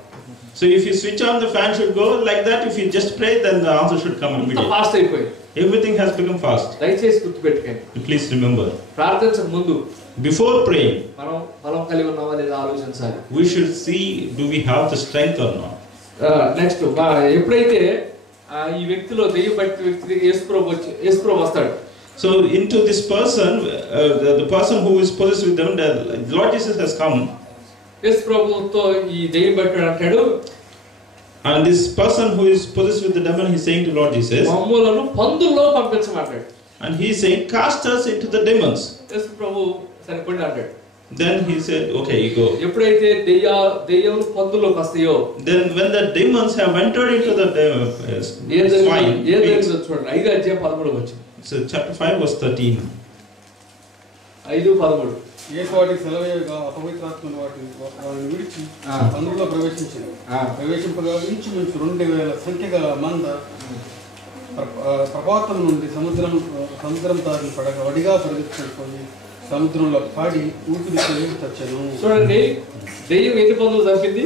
So if you switch on, the fan should go like that. If you just pray, then the answer should come immediately. Fast అయిపోయి Everything has become fast. దయచేసి గుర్తుపెట్టుకోండి. Please remember, ప్రార్థించక ముందు before praying, మనం బలం కలిగి ఉన్నామా లేదా ఆలోచించాలి. we should see, do we have the strength or not? Next ఎప్పుడైతే ఈ వ్యక్తిలో దెయ్యం పట్టిన వ్యక్తికి యేసుప్రభు వస్తాడు. So into this person, the person who is possessed with them, the Lord Jesus has come. యేసుప్రభుతో ఈ దెయ్యం పట్టాడు అంటాడు, And this person who is possessed with the devil, he's saying to Lord Jesus, మమ్ములను పందుల్లో పంపించమంటాడు. and he's saying, cast us into the demons. యేసుప్రభు సరిపడి అంటాడు. Then he said, okay, you go. ఎప్పుడైతే దెయ్యాలు పందుల్లోకి వస్తాయో, Then when the demons have entered into the swine, చూడండి 5:13 so chapter 5 verse 13. 5:13 యేసు వాటికి సెలవేయగా అపవిత్రాత్మను వాటిని విడిచి అందులో ప్రవేశింపగా ఇంచుమించు 2,000 సంఖ్య గల మంద ప్రపాతం నుండి సముద్రం తారిని పడగా వడిగా పరిగెత్తుకొని సముద్రంలో పాడి ఊపిరి చచ్చాను. చూడండి, దెయ్యం ఎన్ని పందులు చంపింది?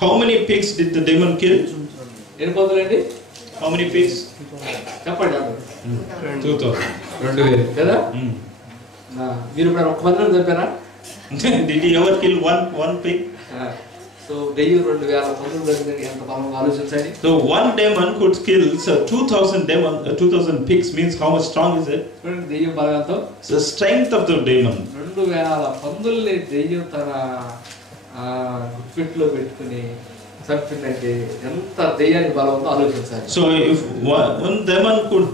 How many pigs did the demon kill? ఎన్ని పందులు అండి? How many pigs? చెప్పండి. 2,000 కదా. మీరు ఇప్పుడు ఒక పందులను చంపారా? Did he ever kill one pig? So దెయ్యం 2,000 పందులు చంపింది. ఎంత బలంగా ఆలోచించండి. So one demon could kill 2,000 pigs. Means how much strong is it? చూడండి దెయ్యం బలంతో. So the strength of the demon. 2,000 పందుల్ని దెయ్యం తన గుప్పెట్లో పెట్టుకుని చంపిందంటే ఎంత దెయ్యానికి బలంతో ఆలోచించాలి. So if one demon could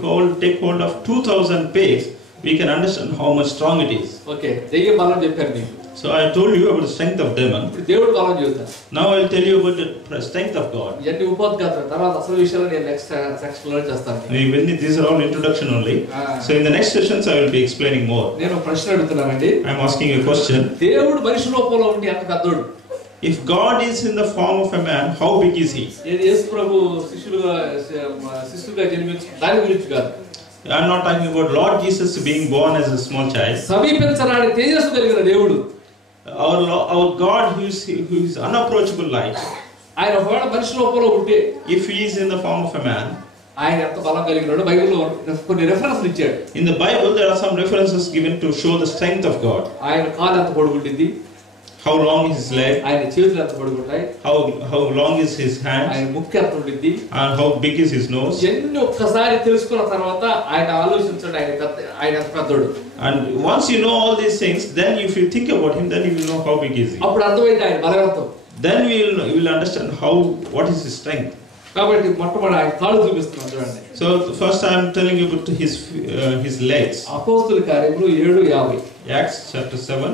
take hold of 2,000 pigs, we can understand how much strong it is. Okay, దెయ్యం బలం చెప్పాను మీకు. So I told you about the strength of demon. ఇప్పుడు దేవుడు బలం చెబుతాను. Now I will tell you about the strength of God. ఇవన్నీ ఉపోద్ఘాతం, తర్వాత అసలు విషయాలు నేను నెక్స్ట్ సెక్షన్ లో చేస్తాను. These are all introduction only. So in the next sessions I will be explaining more. నేను ప్రశ్న అడుగుతున్నానండి. I am asking you a question. దేవుడు మనిషి రూపంలో ఉండి ఎంత పెద్దోడు? If God is in the form of a man, how big is he? యేసు ప్రభు శిష్యులుగా జన్మించు దాని గురించి కాదు. I am not talking about Lord Jesus being born as a small child. సమీపించరాని తేజస్సు కలిగిన దేవుడు. Our God who is unapproachable light. ఆయన ఒకవేళ మనిషి రూపంలో ఉంటే, if he is in the form of a man, ఆయన ఎంత బలం కలిగినాడో బైబిల్లో కొన్ని రెఫరెన్స్లు ఇచ్చాడు. In the Bible there are some references given to show the strength of God. ఆయన కాలు ఎంత పొడుగుండింది, how long is his leg, ఆయన చేతులు ఎంత పొడుగుంటాయి, how long is his hand, ఆయన ముక్కు ఎంత ఉండిద్ది, and how big is his nose. ఎన్ని ఒక్కసారి తెలుసుకున్న తర్వాత ఆయన ఆలోచించండి ఆయన ఎంత పెద్దోడు. And once you know all these things, then if you think about him, then you will know how big is he. అప్పుడు అర్థమైంది ఆయన బలవంతం. Then we will understand what is his strength. కాబట్టి మొట్టమొదటి ఆయన కాళ్ళు చూపిస్తున్నాడు చూడండి. So first I am telling you about his legs. అపోస్తలుల కార్యములు 7:50. Acts chapter 7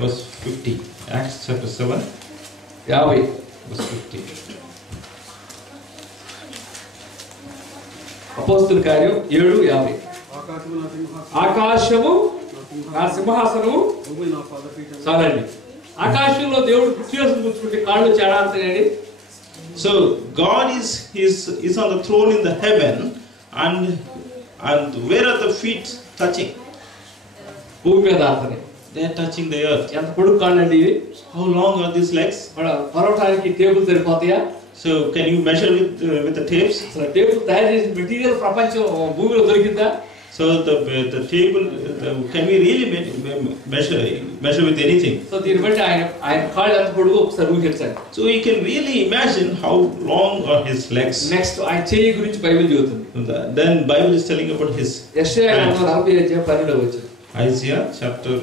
verse 50. Acts chapter 7 50 verse 50. అపోస్తలుల కార్యం 7:50. ఆకాశము నా సింహాసనము, భూమి నా పాదపీఠము. చాలండి. ఆకాశంలో దేవుడు కుర్చీని కూర్చుంటే కాళ్ళు చేడాంతేనండి. So God is on the throne in the heaven, and where are the feet touching? భూమి మీద ఆతనే. They are touching the earth. ఎంత పొడుగు కాళ్ళండి ఇవి. How long are these legs? కొలవటానికి టేబుల్ సరిపోతాయా? So can you measure with the tapes? అసలు table తయారు చేసిన మెటీరియల్ ప్రపంచం భూమిలో దొరికిందా? So the table, can we really measure with anything? So దీన్ని బట్టి ఆయన కాళ్ళు ఎంత పొడుగు ఒకసారి ఊహించండి. So you can really imagine how long are his legs. Next ఆయన చెయ్యి గురించి బైబిల్ చెబుతుంది. Then Bible is telling about his యెషయా 40:12. Isaiah chapter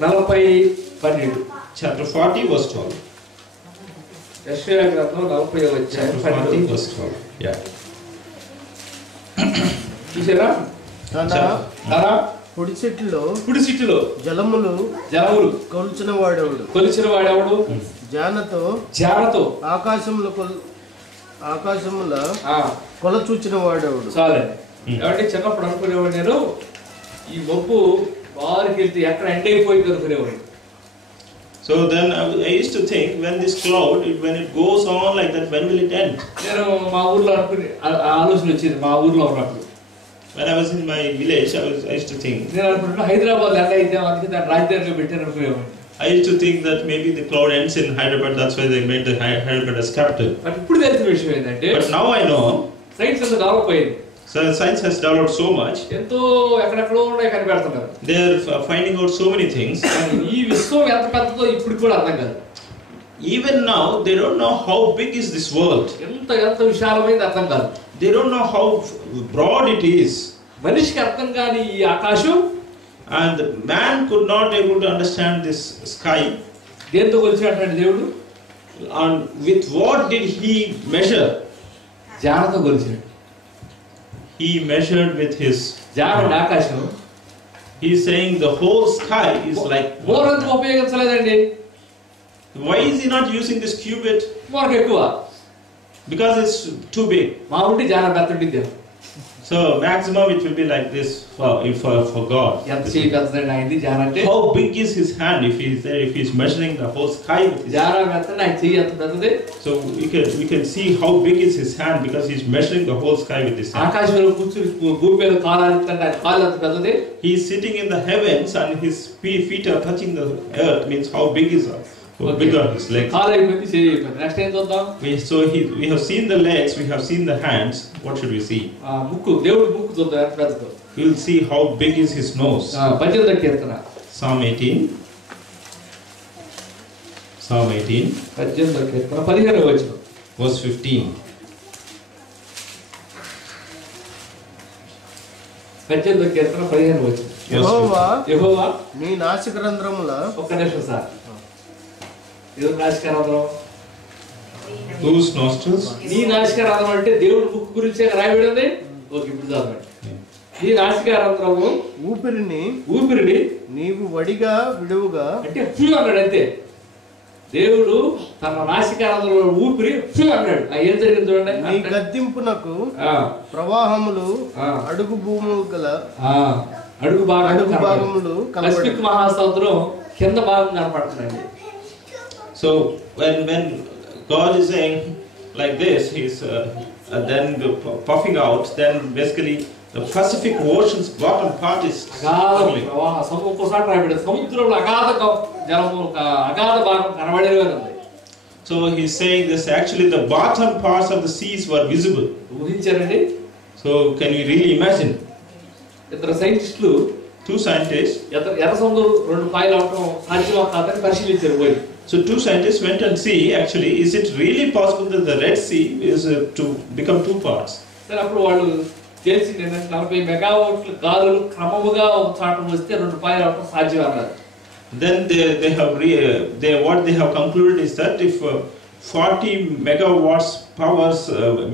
40:12. chapter 40 verse 12. యెషయా గ్రంథం 40:12. Chapter 40 verse 12. Yeah. చూసారా? తన పొడి చెట్టులో జలములు కొలిచిన వాడెవడు, జానతో ఆకాశముల కొల చూచిన వాడెవడు. చాలండి. కాబట్టి చిన్నప్పుడు అనుకునేవాడు నేను ఈ మబ్బు బారికి వెళ్తే ఎక్కడ ఎండ్ అయిపోయింది అనుకునేవాడు. So then I used to think, when this cloud, when it goes on like that, when will it end? నేను మా ఊర్లో అనుకుని ఆలోచన వచ్చింది. మా ఊర్లో ఉన్నప్పుడు when I was in my village, I used to think, నేను అనుకుంటున్నా హైదరాబాద్ ఎండ్ అయితే అందుకే దాన్ని రాజధానిలో పెట్టారు అనుకునేవాడిని. I used to think that maybe the cloud ends in Hyderabad, that's why they made the Hyderabad as capital. But ఇప్పుడు తెలిసిన విషయం ఏంటంటే, but now I know science అంతా డెవలప్ అయింది. So science has developed so much. ఎంతో ఎక్కడెక్కడో ఉన్నాయి కనిపెడుతున్నారు. They are finding out so many things. ఈ విశ్వం ఎంత పెద్దదో ఇప్పుడు కూడా అర్థం కాదు. Even now they don't know how big is this world. ఎంత విశాలమైంది అర్థం కాదు. They don't know how broad it is. మనిషికి అర్థం కాని ఈ ఆకాశం, and man could not able to understand this sky. దేంతో కొలిచాడు దేవుడు? And with what did he measure? జానతో కొలిచాడు. He measured with his జాన ఆకాశం. He is saying the whole sky is like. మోరంత ఉపయోగించలేదండి. Why is he not using this cubit? మోరకు ఎక్కువ. Because it's too big. మా ఉండి జాన పెద్దది. So maximum it will be like this for God. ఎంత చేయి పెద్దదండి ఆయనది జాన అంటే. How big is his hand if he is measuring the whole sky with his జాన పెద్దది, ఆయన చేయి ఎంత పెద్దది. So we can see how big is his hand because he is measuring the whole sky with his hand. ఆకాశంలో కూర్చుని భూమి మీద కాలాలంటే ఆయన కాళ్ళు ఎంత పెద్దది. He is sitting in the heavens and his feet are touching the earth, means how big is it? How big are his legs? కాలు అయిపోయింది, చేయి అయిపోయింది. నెక్స్ట్ ఏం చూద్దాం? We have seen the legs, we have seen the hands. What should we see? ముక్కు, దేవుడి ముక్కు చూద్దాం ఎంత పెద్దదో. We will see how big is his nose. 18వ Keerthana. Psalm 18. Psalm 18. 18వ కీర్తన 15వ వచనం. Verse 15. 18వ కీర్తన 15వ వచనం. యెహోవా నీ నాసికారంధ్రముల. ఒక్క నిమిషం సార్. దేవుడి నాసికారంధ్రం. Whose nostrils? నీ నాసికారంధ్రం అంటే దేవుడి ముక్కు గురించే రాయబడి ఉంది. ఓకే, ఇప్పుడు చదవండి. నీ నాసికారంధ్రము ఊపిరిని నీవు వడిగా విడువుగా అంటే అన్నాడు అంతే. దేవుడు తన నాసికారంధ్రంలో ఊపిరి అన్నాడు. ఏం జరిగింది చూడండి. నీ గద్దింపునకు ప్రవాహములు అడుగు భూములు గల అడుగు భాగములు పసిఫిక్ మహాసముద్రం కింద భాగం కనపడుతుందండి. So when God is saying like this, he's then puffing out, then basically the Pacific Ocean's bottom part is సముద్రంలో అగాధ భాగం కనబడేది ఉంది. So he's saying this, actually the bottom parts of the seas were visible. ఊహించారండి. So can you really imagine? ఇద్దరు సైంటిస్టులు two scientists. ఎర్ర సముద్రం రెండు పాయలు అవటం సాధ్యమా కాదని పరిశీలించారు పోయి. So two scientists went and see, actually, is it really possible that the Red Sea is to become two parts? సరే అప్పుడు వాళ్ళు తెలిసింది ఏంటంటే 40 మెగావాట్ల గాలులు క్రమముగా ఒక చాట వస్తే రెండు పాయలు అవటం సాధ్యం అన్నారు. Then what they have concluded is that if 40 megawatts powers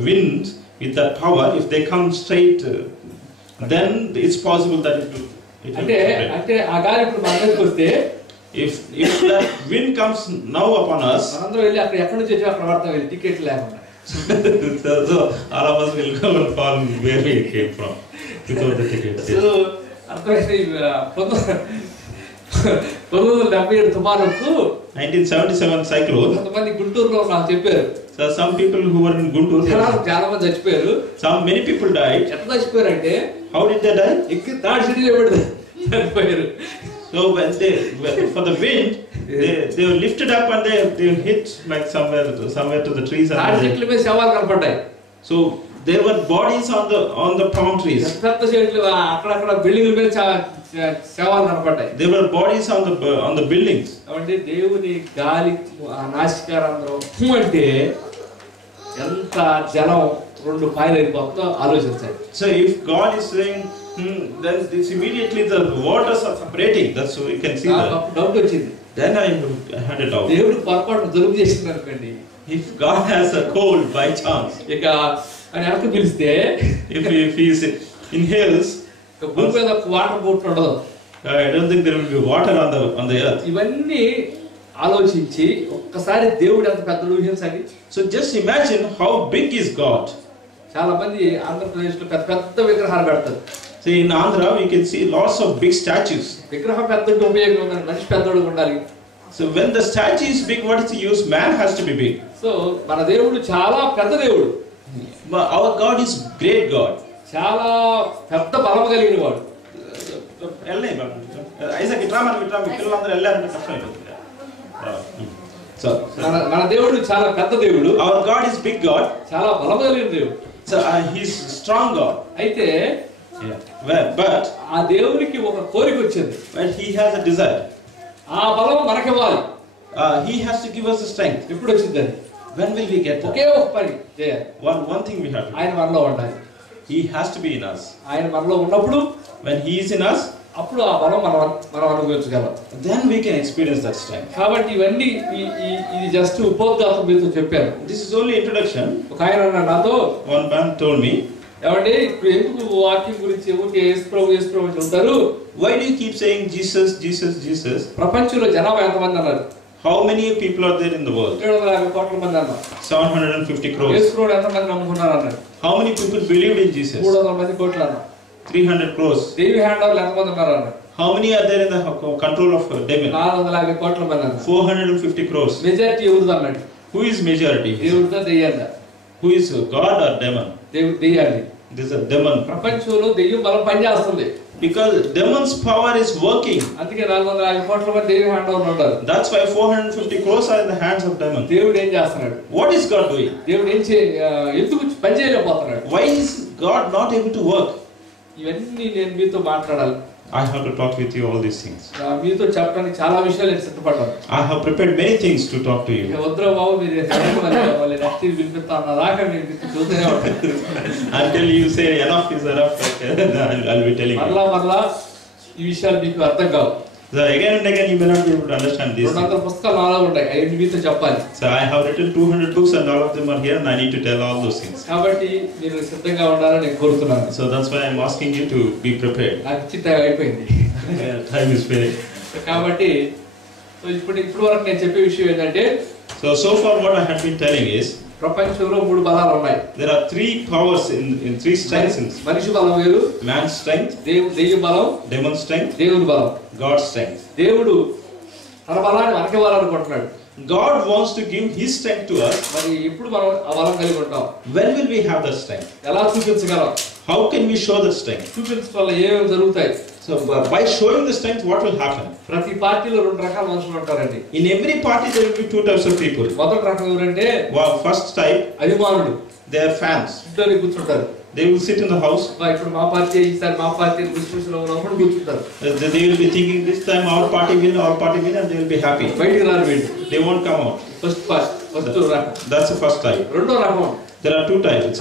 winds with that power, if they come straight, then it's possible that it will అంటే ఆ గాలి ఇప్పుడు మన దగ్గరికి వస్తే if that wind comes now upon us, మనందరం వెళ్ళి అక్కడ ఎక్కడి నుంచి వచ్చి అక్కడ పడతాం వెళ్ళి టికెట్ లేకుండా. so all of us will go and fall where we came from without the tickets. So అర్థమైంది 1977 తుఫానుకు 1977 cyclone. కొంతమంది గుంటూరులో నాకు చెప్పారు. So some people who were in Guntur, చాలా మంది చచ్చిపోయారు. many people died. ఎట్లా చచ్చిపోయారంటే How did they die? ఎక్కి థర్డ్ సిటీలో పెడితే చనిపోయారు. So when for the wind, they were lifted up and they hit like somewhere to the trees. Third సిటీల మీద శవాలు కనపడ్డాయి. So there were bodies on the palm trees. పెద్ద చెట్లు అక్కడక్కడ బిల్డింగ్ల మీద శవాలు కనపడ్డాయి. There were bodies on the buildings. కాబట్టి దేవుని గాలి నాసికారంధ్రం అంటే ఎంత జలం రెండు పాయలు అయిపోతుందో ఆలోచించాలి. So if God is saying, then it's immediately the waters are separating. That's so you can see that. Doubt వచ్చింది. Then I had it out. దేవుడు పొరపాటు జలుబు చేసింది అనుకోండి. If God has a cold by chance, ఇక అని వెనక్కి పిలిస్తే if he inhales, భూమి మీద వాటర్ బోట్ ఉండదు. I don't think there will be water on the earth. ఇవన్నీ ఆలోచించి ఒక్కసారి దేవుడు ఎంత పెద్ద ఊహించండి. So just imagine how big is God. చాలా మంది ఆంధ్రప్రదేశ్లో పెద్ద పెద్ద విగ్రహాలు పెడతారు. See, in Andhra we can see lots of big statues. విగ్రహం పెద్ద ఉపయోగం ఉండాలి, మనిషి పెద్దోడు ఉండాలి. So when the statue is big, what is the use? Man has to be big. So మన దేవుడు చాలా పెద్ద దేవుడు. But our God is great God. చాలా పెద్ద బలం కలిగిన వాడు. Isaac drama పిల్లలందరూ వెళ్ళారంటే కష్టం అయిపోతుంది. So మన దేవుడు చాలా పెద్ద దేవుడు. our God is big God. చాలా బలం కలిగిన దేవుడు. So he's strong God. అయితే But ఆ దేవునికి ఒక కోరిక వచ్చింది. he has a desire. ఆ బలం మనకివ్వాలి. He has to give us the strength. ఎప్పుడు వచ్చింది? When will we get that? ఒకే ఒక పని చేయాలి. One thing we have to do. ఆయన మనలో ఉండాలి. He has to be in us. ఆయన మనలో ఉన్నప్పుడు When he is in us, అప్పుడు ఆ బలం మనం అనుభవించగలం. then we can experience that strength. కాబట్టి ఇవన్నీ ఇది జస్ట్ ఉపోద్ఘాతం మీతో చెప్పాను. This is only introduction. ఒక ఆయన నాతో One man told me, ఏమండి ఇప్పుడు ఎందుకు వాక్యం గురించి ఊరికే యేసు ప్రభు చెప్తారు? why do you keep saying Jesus, Jesus, Jesus? ప్రపంచంలో జనాభా ఎంతమంది అన్నారు? How many people are there in the world? 750 కోట్ల మంది అన్నారు. 750 crores. యేసు ప్రభు ఎంతమంది నమ్ముకున్నారు అన్నారు? How many people believed in Jesus? 300 మంది కోట్లు అన్నారు. 300 crores. దేవి హ్యాండ్ ఓవర్లు ఎంతమంది ఉన్నారు అన్నారు? How many are there in the control of demon? 450 కోట్ల మంది అన్నారు. 450 crores. మెజారిటీ ఎవరిది అన్నాడు? Who is majority? దేవుడితో దెయ్యాలి. Who is God or demon? దేవుడు దెయ్యాలి. This is a demon. ప్రపంచంలో దెయ్యం బలం పనిచేస్తుంది. Because demon's power is working. అందుకే 450 కోట్ల మంది దేవి హ్యాండ్ ఓవర్లు ఉంటారు. That's why 450 crores are in the hands of demon. దేవుడు ఏం చేస్తున్నాడు? What is God doing? దేవుడు ఎందుకు పని చేయలేకపోతున్నాడు? Why is God not able to work? ఇవన్నీ నేను మీతో మాట్లాడాలి. I have to talk with you all these things. మీతో చెప్పడానికి చాలా విషయాలు నేను సిద్ధపడ్డాను. I have prepared many things to talk to you. వద్దురా బాబు మీరు నెక్స్ట్ వినిపిస్తా అన్న దాకా నేను చూస్తూనే ఉంటాను. Until you say enough is enough, I'll be telling you. మరలా ఈ విషయాలు మీకు అర్థం కావు. So again and again you may not be able to understand this. 200 పుస్తకాలు నాలో ఉంటాయి, అవి మీతో చెప్పాలి. So I have written 200 books and all of them are here and I need to tell all those things. కాబట్టి మీరు సిద్ధంగా ఉండాలని నేను కోరుతున్నాను. So that's why I'm asking you to be prepared. నాకు ఇచ్చిన టైం అయిపోయింది. Time is finished. కాబట్టి ఇప్పుడు వరకు నేను చెప్పే విషయం ఏంటంటే, so far what I have been telling is ప్రపంచంలో 3 బలాలు ఉన్నాయి. there are 3 powers in 3 strengths. మనిషి బలం వేరు, Man's strength, దెయ్య బలం, demon's strength, దేవుని బలం. God's strength. దేవుడు తన బలాన్ని మనకి ఇవ్వాలనుకుంటున్నాడు. God wants to give His strength to us. మరి ఇప్పుడు మనం ఆ బలం కలిగి ఉంటాం. When will we have that strength? ఎలా చూపించగలం? How can we show that strength? చూపించడం వల్ల ఏమేమి జరుగుతాయి? So by showing the strength, what will happen? ప్రతి పార్టీలో 2 రకాల మనుషులు ఉంటారండి. In every party there will be 2 types of people. మొదటి రకం ఎవరంటే First type, అభిమానులు. they are fans. ఇద్దరు కూర్చుంటారు. They will sit in the house. ఇప్పుడు మా పార్టీ ఈసారి మా పార్టీ డిస్కషన్ లో ఉన్నప్పుడు కూర్చుంటారు. They will be thinking this time our party win, and they will be happy. బయటికి రారు వీళ్ళు. They won't come out. First రకం. That's the first type. రెండో రకం. There are two types.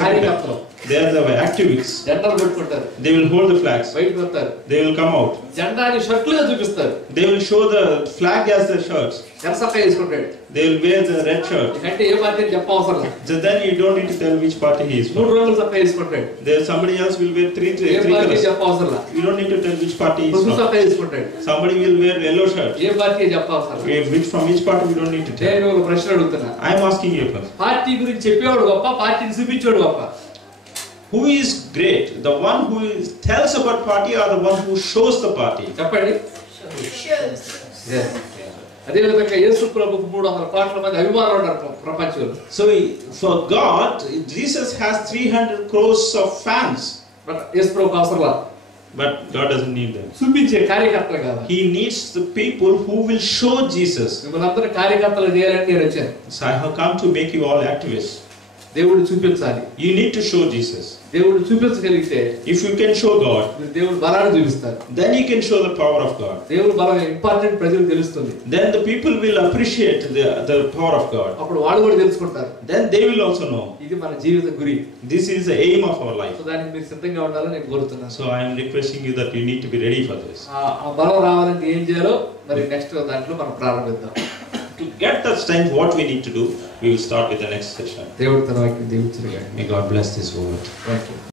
They are the activists. జెండాలు పట్టుకుంటారు. They will hold the flags. బయటికి వస్తారు. They will come out. జెండాని షర్ట్లుగా చూపిస్తారు. They will show the flag as their shirts. ఎర్రసక్క వేసుకుంటాడు. They will wear the red shirt. అంటే ఏ party అని చెప్పవసరం లేదు. So then you don't need to tell which party he is from. మూడు రంగుల చొక్కా వేసుకుంటాడు. There somebody else will wear three colors. చెప్పవసరం లేదు. You don't need to tell which party he is from. చొక్కా వేసుకుంటాడు. Somebody will wear yellow shirt. ఏ party చెప్పవసరం లేదు. From which party we don't need to tell. నేను ఒక ప్రశ్న అడుగుతున్నా. I am asking you first. Party గురించి చెప్పేవాడు గొప్ప, పార్టీని చూపించేవాడు గొప్ప? Who is great? The one who tells about party or the one who shows the party? చెప్పండి. అదే విధంగా యేసు ప్రభువుకు 300 కోట్ల మంది అభిమానులు ఉన్నారు ప్రపంచంలో. So for God, Jesus has 300 crores of fans. యేసు ప్రభువుకు అవసరం లేదు. But God doesn't need them. చూపించే కార్యకర్తలు కావాలి. He needs the people who will show Jesus. మిమ్మల్ని అందరూ కార్యకర్తలు చేయాలని నేను వచ్చాను. So I have come to make you all activists. దేవుడు చూపించాలి. You need to show Jesus. దేవుడు చూపించగలిగితే, if you can show God, దేవుడు బలాన్ని చూపిస్తారు. then you can show the power of God. దేవుడు బలం ఇంపార్టెంట్ ప్రజలకు తెలుస్తుంది. Then the people will appreciate the power of God. అప్పుడు వాళ్ళు కూడా తెలుసుకుంటారు. Then they will also know. ఇది మన జీవిత గురి. This is the aim of our life. So దానికి మీరు సిద్ధంగా ఉండాలని నేను కోరుతున్నాను. So I am requesting you that you need to be ready for this. ఆ బలం రావాలంటే ఏం చేయాలో మరి నెక్స్ట్ దాంట్లో మనం ప్రారంభిద్దాం. To get that strength, what we need to do, we will start with the next session. దేవుడు తన వాక్యం దీవించుగాక. May God bless this word. Thank you.